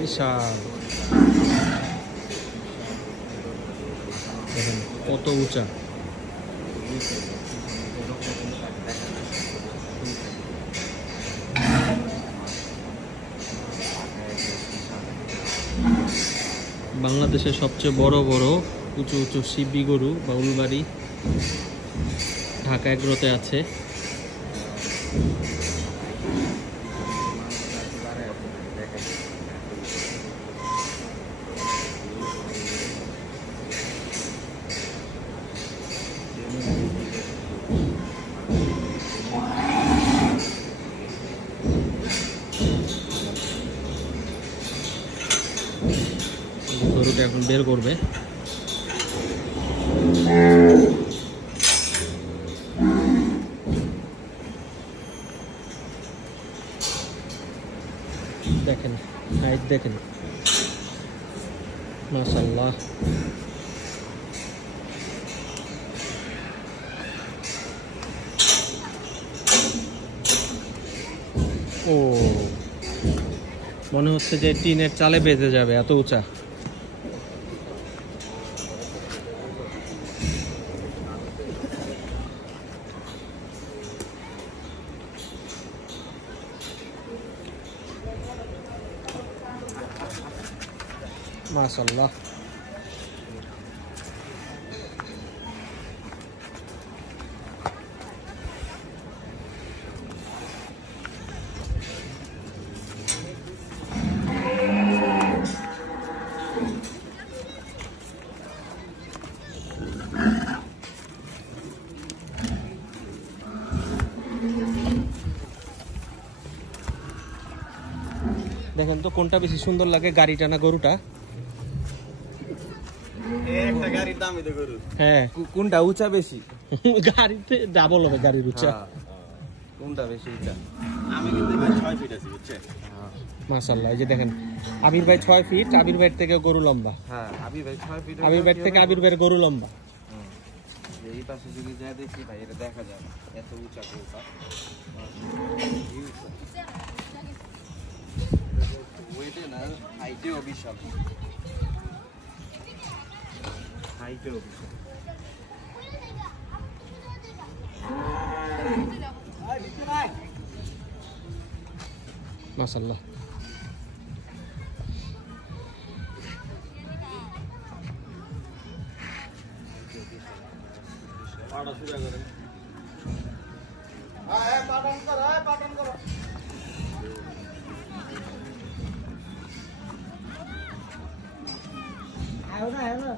বিশাল দেখেন কত উঁচা। বাংলাদেশের সবচেয়ে বড় বড় উঁচু উঁচু শিবি গরু বা উলবাড়ি ঢাকা এগ্রোতে আছে। গরুটা এখন বের করবে। দেখেন হাইট দেখেন মাশাআল্লাহ। ও মনে হচ্ছে যে টিনের চালে বেজে যাবে, এত উঁচা। মাশাআল্লাহ দেখেন তো কোনটা বেশি সুন্দর লাগে, গাড়িটা না গরুটা? একটা গাড়ির দামই তো গরু। হ্যাঁ কোনটা উঁচা বেশি? গাড়িতে ডাবল হবে গাড়ির উঁচা। কোনটা বেশি উঁচা? আমি কিন্তু ভাই 6 ফিট আছি বুঝছেন। মাশাআল্লাহ এই যে দেখেন আবির ভাই 6 ফিট, আবির ভাই থেকে গরু লম্বা। হ্যাঁ আবির ভাই 6 ফিট, আবির ভাই থেকে আবির ভাইয়ের গরু লম্বা। এই পাশে যদি যা দেখি ভাই এটা দেখা যায় না, এত উঁচা গরুটা। ওইটা না হাইটেও বিশাল, হাইটেও বিশাল। মাশাআল্লাহ পাটা সোজা করেন। হ্যাঁ পাটন করো, হ্যাঁ পাটন করো। আয় না